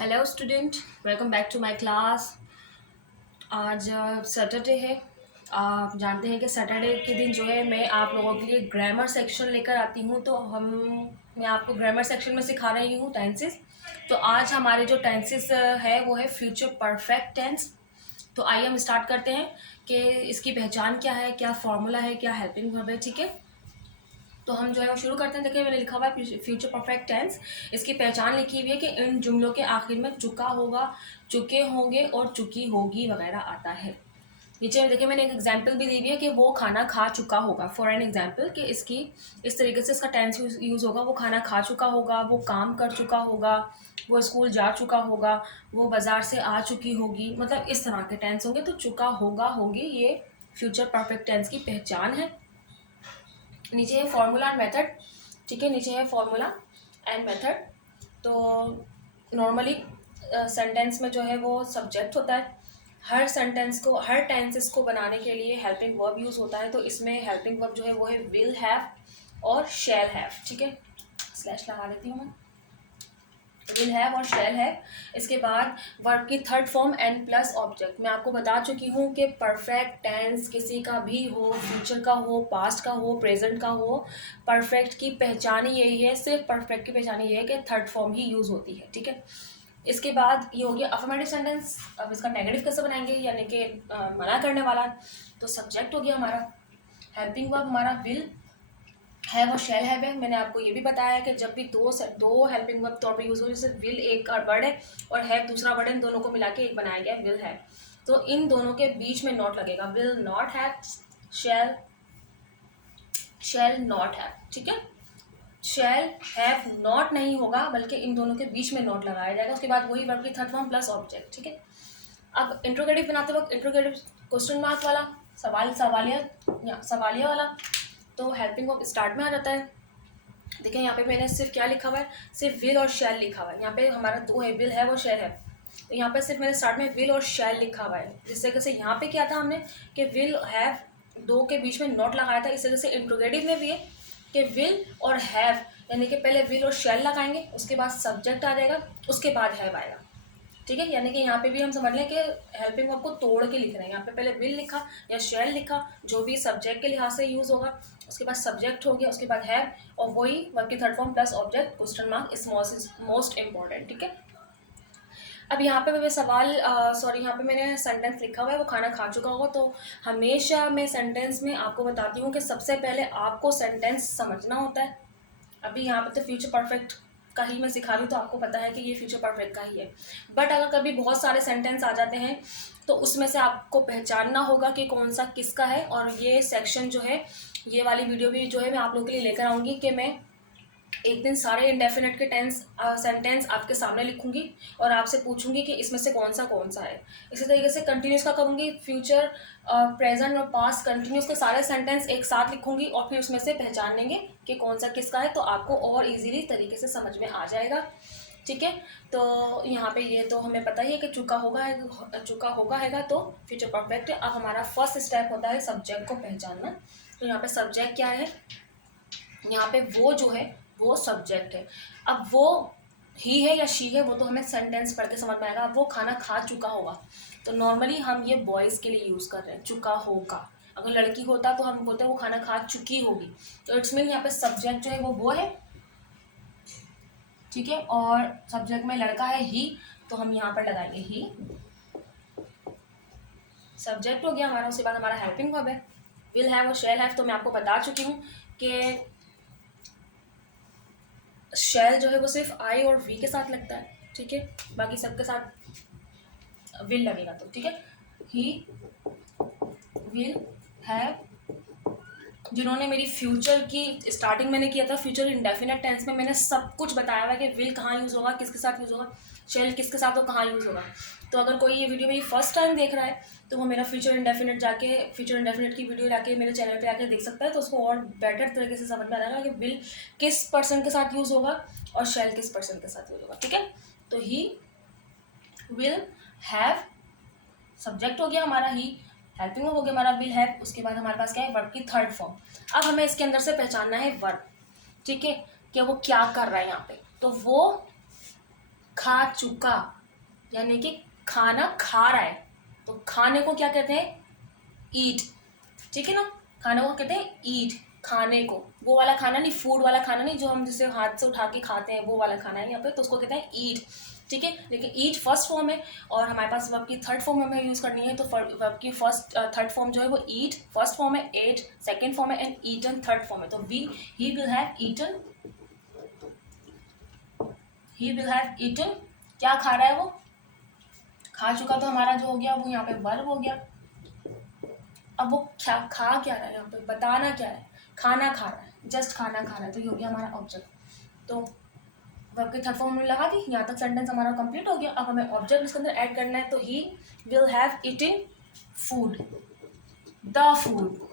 Hello student, welcome back to my class. आज Saturday है। आप जानते हैं कि सैटरडे के दिन जो है मैं आप लोगों के लिए ग्रामर सेक्शन लेकर आती हूँ। तो मैं आपको ग्रामर सेक्शन में सिखा रही हूँ टेंसेस। तो आज हमारे जो टेंसेस है वो है फ्यूचर परफेक्ट टेंस। तो आइए हम स्टार्ट करते हैं कि इसकी पहचान क्या है, क्या फॉर्मूला है, क्या हेल्पिंग वर्ब है। ठीक है, तो हम जो है वो शुरू करते हैं। देखिए मैंने लिखा हुआ है फ्यूचर परफेक्ट टेंस। इसकी पहचान लिखी हुई है कि इन जुमलों के आखिर में चुका होगा, चुके होंगे और चुकी होगी वगैरह आता है। नीचे में देखिए मैंने एक एग्जाम्पल भी दी हुई है कि वो खाना खा चुका होगा। फॉर एन एग्जाम्पल कि इसकी इस तरीके से इसका टेंस यूज होगा। वो खाना खा चुका होगा, वो काम कर चुका होगा, वो स्कूल जा चुका होगा, वो बाजार से आ चुकी होगी। मतलब इस तरह के टेंस होंगे। तो चुका होगा, होगी, ये फ्यूचर परफेक्ट टेंस की पहचान है। नीचे है फॉर्मूला एंड मेथड। ठीक है, नीचे है फॉर्मूला एंड मेथड। तो नॉर्मली सेंटेंस में जो है वो सब्जेक्ट होता है। हर सेंटेंस को, हर टेंसेस को बनाने के लिए हेल्पिंग वर्ब यूज होता है। तो इसमें हेल्पिंग वर्ब जो है वो है विल हैव और शैल हैव। ठीक है, स्लैश लगा देती हूँ मैं। विल हैव और शैल हैव। इसके बाद वर्ब की third form and plus object. मैं आपको बता चुकी हूँ कि परफेक्ट टेंस किसी का भी हो, फ्यूचर का हो, पास्ट का हो, प्रेजेंट का हो, परफेक्ट की पहचान ही यही है। सिर्फ परफेक्ट की पहचान यही है कि थर्ड फॉर्म ही यूज होती है। ठीक है, इसके बाद ये हो गया अफर्मेटिव सेंटेंस। अब इसका नेगेटिव कैसे बनाएंगे, यानी कि मना करने वाला। तो सब्जेक्ट हो गया हमारा, हेल्पिंग वर्ब हमारा विल हैव और शैल हैव है। मैंने आपको ये भी बताया है कि जब भी दो हेल्पिंग वर्ब तौर पे यूज हो, जैसे विल एक वर्ड है और हैव दूसरा वर्ड है, इन दोनों को मिला के एक बनाया गया विल हैव। तो इन दोनों के बीच में नॉट लगेगा। Will not have, shall shall not have. ठीक है, शैल हैव नॉट नहीं होगा, बल्कि इन दोनों के बीच में नॉट लगाया जाएगा। उसके बाद वही वर्ब की थर्ड फॉर्म प्लस ऑब्जेक्ट। ठीक है, अब इंट्रोगेटिव बनाते वक्त इंट्रोगेटिव क्वेश्चन मार्क वाला, सवालिया वाला। तो हेल्पिंग वर्ब स्टार्ट में आ जाता है। देखिए यहाँ पे मैंने सिर्फ क्या लिखा हुआ है, सिर्फ विल और शैल लिखा हुआ है। यहाँ पे हमारा दो है, विल है और शैल है। तो यहाँ पे सिर्फ मैंने स्टार्ट में विल और शैल लिखा हुआ है। जिस तरीके से यहाँ पे क्या था हमने कि विल हैव, दो के बीच में नॉट लगाया था। इस तरह से इंट्रोगेटिव में भी है कि विल और हैव, यानी कि पहले विल और शैल लगाएंगे, उसके बाद सब्जेक्ट आ जाएगा, उसके बाद हैव आएगा। ठीक है, यानी कि यहाँ पे भी हम समझ लें कि हेल्पिंग वर्ब को तोड़ के लिख रहे हैं। यहाँ पे पहले विल लिखा या शैल लिखा, जो भी सब्जेक्ट के लिहाज से यूज होगा, उसके बाद सब्जेक्ट हो गया, उसके बाद हैव, और वही वर्ब की third form plus object question mark is most important. ठीक है, अब यहाँ पे मैं सवाल यहाँ पे मैंने सेंटेंस लिखा हुआ है वो खाना खा चुका होगा। तो हमेशा मैं सेंटेंस में आपको बताती हूँ कि सबसे पहले आपको सेंटेंस समझना होता है। अभी यहाँ पे तो फ्यूचर परफेक्ट का ही मैं सिखा रही हूँ, तो आपको पता है कि ये फ्यूचर परफेक्ट का ही है। बट अगर कभी बहुत सारे सेंटेंस आ जाते हैं तो उसमें से आपको पहचानना होगा कि कौन सा किसका है। और ये सेक्शन जो है, ये वाली वीडियो भी जो है मैं आप लोगों के लिए लेकर आऊँगी कि मैं एक दिन सारे इंडेफिनेट के सेंटेंस आपके सामने लिखूंगी और आपसे पूछूंगी कि इसमें से कौन सा है। इसी तरीके से कंटिन्यूस का करूंगी, फ्यूचर, प्रेजेंट और पास्ट कंटिन्यूस के सारे सेंटेंस एक साथ लिखूंगी और फिर उसमें से पहचान लेंगे कि कौन सा किसका है। तो आपको और इजीली तरीके से समझ में आ जाएगा। ठीक है, तो यहाँ पे ये तो हमें पता ही है कि चुका होगा हैगा तो फ्यूचर परफेक्ट है। अब हमारा फर्स्ट स्टेप होता है सब्जेक्ट को पहचानना। तो यहाँ पे सब्जेक्ट क्या है, यहाँ पे वो जो है वो सब्जेक्ट है। अब वो ही है या शी है वो तो हमें सेंटेंस पढ़ के समझ में आएगा। अब वो खाना खा चुका होगा, तो नॉर्मली हम ये बॉयज़ के लिए यूज़ कर रहे हैं, चुका होगा। अगर लड़की होता तो हम बोलते हैं वो खाना खा चुकी होगी। तो इट्स मीन यहाँ पे सब्जेक्ट जो है वो है। ठीक है, और सब्जेक्ट में लड़का है ही, तो हम यहाँ पर लगाएंगे ही। सब्जेक्ट हो गया हमारा। उसके बाद हमारा हेल्पिंग वर्ब है विल हैव और शैल हैव। तो मैं आपको बता चुकी हूँ कि शैल जो है वो सिर्फ आई और वी के साथ लगता है। ठीक है, बाकी सबके साथ विल लगेगा। तो ठीक है, ही विल हैव। जिन्होंने मेरी फ्यूचर की स्टार्टिंग मैंने किया था फ्यूचर इंडेफिनेट टेंस में, मैंने सब कुछ बताया हुआ है कि विल कहाँ यूज़ होगा, किसके साथ यूज़ होगा, शैल किसके साथ और कहाँ यूज़ होगा। तो अगर कोई ये वीडियो मेरी फर्स्ट टाइम देख रहा है तो वो मेरा फ्यूचर इंडेफिनेट की वीडियो जाके मेरे चैनल पे आके देख सकता है। तो उसको और बेटर तरीके से समझ में आ जाएगा कि विल किस पर्सन के साथ यूज़ होगा और शैल किस पर्सन के साथ यूज़ होगा। ठीक है, तो ही विल हैव, सब्जेक्ट हो गया हमारा ही, हेल्पिंग हो गया हमारा विल हैव। उसके बाद हमारे पास क्या है, वर्ब की थर्ड फॉर्म। अब हमें इसके अंदर से पहचानना है वर्ब। ठीक है, कि वो क्या कर रहा है यहाँ पे। तो वो खा चुका, यानी कि खाना खा रहा है, तो खाने को क्या कहते हैं? ईट। ठीक है ना, खाने को कहते हैं ईट, खाने को, वो वाला खाना नहीं, फूड वाला खाना नहीं, जो हम जिसे हाथ से उठा के खाते हैं, वो वाला खाना है यहाँ पे, तो उसको कहते हैं ईट। ठीक है, लेकिन ईट फर्स्ट फॉर्म है और हमारे पास वर्ब की थर्ड फॉर्म हमें यूज़ करनी है, तो वर्ब की फर्स्ट थर्ड फॉर्म जो है वो ईट फर्स्ट फॉर्म है, एट सेकेंड फॉर्म है, एंड ईटन थर्ड फॉर्म है। तो he will have eaten, he will have eaten, क्या खा रहा है वो? खा चुका, तो हमारा जो हो गया वो यहाँ पे वर्ब हो गया। अब वो क्या खा क्या रहा है, यहाँ पे बताना क्या है? खाना खा रहा है, जस्ट खाना खा रहा है, तो ये हो गया हमारा ऑब्जेक्ट। तो वर्ब के थर्ड फॉर्म में लगा दी, यहाँ तक सेंटेंस हमारा कंप्लीट हो गया। अब हमें ऑब्जेक्ट इसके अंदर ऐड करना है, तो he will have eaten food, the food.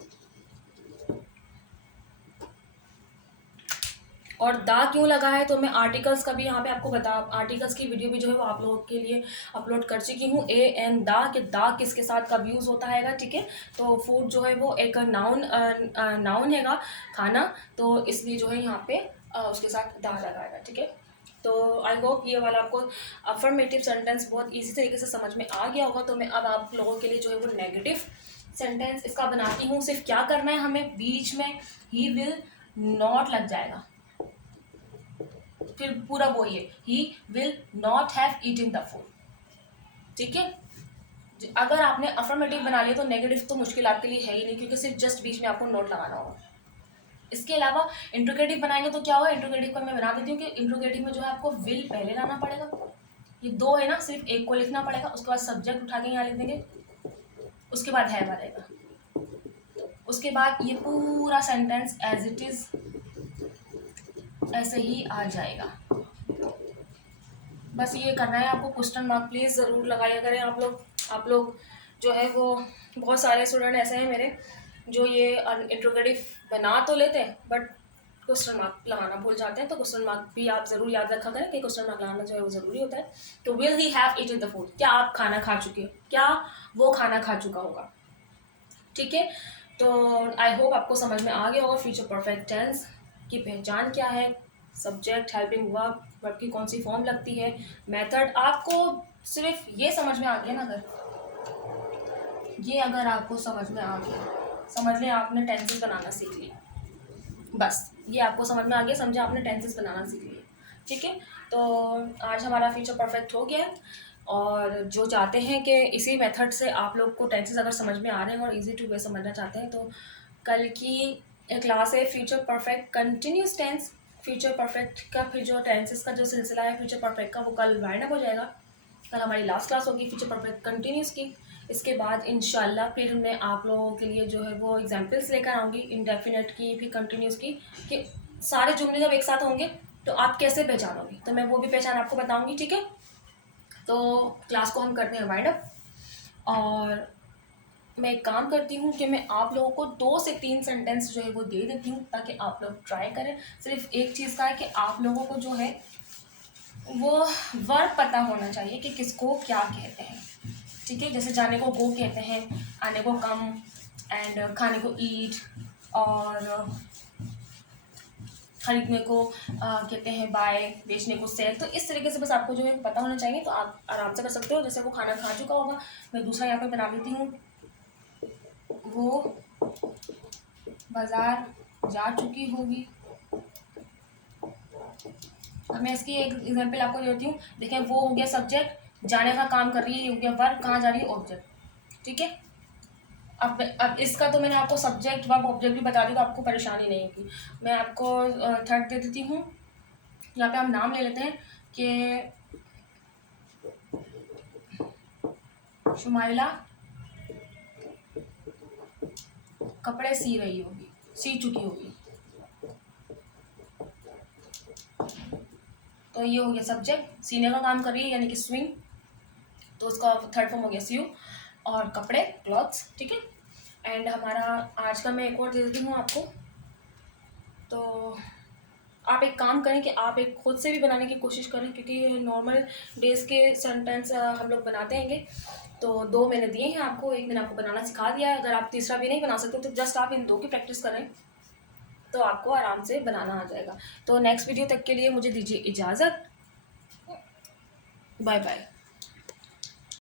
और दा क्यों लगा है, तो मैं आर्टिकल्स का भी यहाँ पे आपको आर्टिकल्स की वीडियो भी जो है वो आप लोगों के लिए अपलोड कर चुकी हूँ। ए एन दा, कि दा किसके साथ कब यूज़ होता है, ठीक है। तो फूड जो है वो एक नाउन हैगा, खाना, तो इसलिए जो है यहाँ पे उसके साथ दा लगाएगा, ठीक है। तो आई होप ये वाला आपको अफर्मेटिव सेंटेंस बहुत ईजी तरीके से समझ में आ गया होगा। तो मैं अब आप लोगों के लिए जो है वो नेगेटिव सेंटेंस इसका बनाती हूँ। सिर्फ क्या करना है, हमें बीच में ही विल नॉट लग जाएगा, फिर पूरा वो ये he will not have eaten the food, ठीक है। अगर आपने अफर्मेटिव बना लिया तो नेगेटिव तो मुश्किल आपके लिए है ही नहीं, क्योंकि सिर्फ जस्ट बीच में आपको नोट लगाना होगा। इसके अलावा इंट्रोगेटिव बनाएंगे तो क्या होगा, इंट्रोगेटिव को मैं बना देती हूँ कि इंट्रोगेटिव में जो है आपको विल पहले लाना पड़ेगा, ये दो है ना, सिर्फ एक को लिखना पड़ेगा, उसके बाद सब्जेक्ट उठा के यहाँ लिख देंगे, उसके बाद हैव आएगा, उसके बाद ये पूरा सेंटेंस एज इट इज ऐसे ही आ जाएगा। बस ये करना है आपको। क्वेश्चन मार्क प्लीज़ ज़रूर लगाया करें आप लोग जो है वो, बहुत सारे स्टूडेंट ऐसे हैं मेरे जो ये इंट्रोगेटिव बना तो लेते हैं बट क्वेश्चन मार्क लगाना भूल जाते हैं। तो क्वेश्चन मार्क भी आप ज़रूर याद रखा करें कि क्वेश्चन मार्क लगाना जो है वो ज़रूरी होता है। तो will he have eaten the food, क्या आप खाना खा चुके हो, क्या वो खाना खा चुका होगा, ठीक है। तो आई होप आपको समझ में आ गया होगा फ्यूचर परफेक्ट टेंस की पहचान क्या है, सब्जेक्ट, हेल्पिंग वर्ब, वर्ब की कौन सी फॉर्म लगती है, मेथड। आपको सिर्फ ये समझ में आ गया ना, अगर आपको समझ में आ गया, समझ लें आपने टेंसेस बनाना सीख लिया, बस ये आपको समझ में आ गया, समझे आपने टेंसेस बनाना सीख लिया, ठीक है। तो आज हमारा फ्यूचर परफेक्ट हो गया है, और जो चाहते हैं कि इसी मेथड से आप लोग को टेंसेस अगर समझ में आ रहे हैं और इजी टू वे समझना चाहते हैं, तो कल की क्लास है future perfect continuous tense. Future perfect का फिर जो टेंसेस का जो सिलसिला है फ्यूचर परफेक्ट का, वो कल वाइंड अप हो जाएगा। कल हमारी लास्ट क्लास होगी फ्यूचर परफेक्ट कंटिन्यूस की। इसके बाद इंशाल्लाह फिर मैं आप लोगों के लिए जो है वो एग्जाम्पल्स लेकर आऊँगी इंडेफिनेट की भी कंटिन्यूस की, कि सारे जुमले जब एक साथ होंगे तो आप कैसे पहचानोगे, तो मैं वो भी पहचान आपको बताऊँगी, ठीक है। तो क्लास को हम करते हैं वाइंड अप, और मैं एक काम करती हूँ कि मैं आप लोगों को 2 से 3 सेंटेंस जो है वो दे देती हूँ ताकि आप लोग ट्राई करें। सिर्फ एक चीज़ का है कि आप लोगों को जो है वो वर्ब पता होना चाहिए कि किसको क्या कहते हैं, ठीक है। जैसे जाने को गो कहते हैं, आने को कम, एंड खाने को ईट, और खरीदने को कहते हैं बाय, बेचने को सेल। तो इस तरीके से बस आपको जो है पता होना चाहिए, तो आप आराम से कर सकते हो। जैसे वो खाना खा चुका होगा, मैं दूसरा यहाँ पे बना लेती हूँ, वो बाज़ार जा चुकी होगी। अब मैं इसकी एक एग्जांपल आपको देती हूँ। देखें, वो हो गया सब्जेक्ट, जाने का काम कर रही है, ये हो गया वर्ब, कहाँ जा रही है, ऑब्जेक्ट, ठीक है। अब इसका तो मैंने आपको सब्जेक्ट वर्ब ऑब्जेक्ट भी बता दी, तो आपको परेशानी नहीं होगी। मैं आपको थर्ड दे देती हूँ। यहाँ पे हम नाम ले लेते हैं कि शुमाइला कपड़े सी रही होगी, सी चुकी होगी। तो ये हो गया सब्जेक्ट, सीने का काम कर रही है यानी कि स्विंग, तो उसका थर्ड फॉर्म हो गया स्यू, और कपड़े क्लॉथ्स, ठीक है। एंड हमारा आज का मैं एक और दे देती हूँ आपको। तो आप एक काम करें कि आप एक खुद से भी बनाने की कोशिश करें, क्योंकि नॉर्मल डेज के सेंटेंस हम लोग बनाते हैंगे। तो 2 मैंने दिए हैं आपको, एक मैंने आपको बनाना सिखा दिया है। अगर आप तीसरा भी नहीं बना सकते तो जस्ट आप इन 2 की प्रैक्टिस करें, तो आपको आराम से बनाना आ जाएगा। तो नेक्स्ट वीडियो तक के लिए मुझे दीजिए इजाज़त। Bye bye.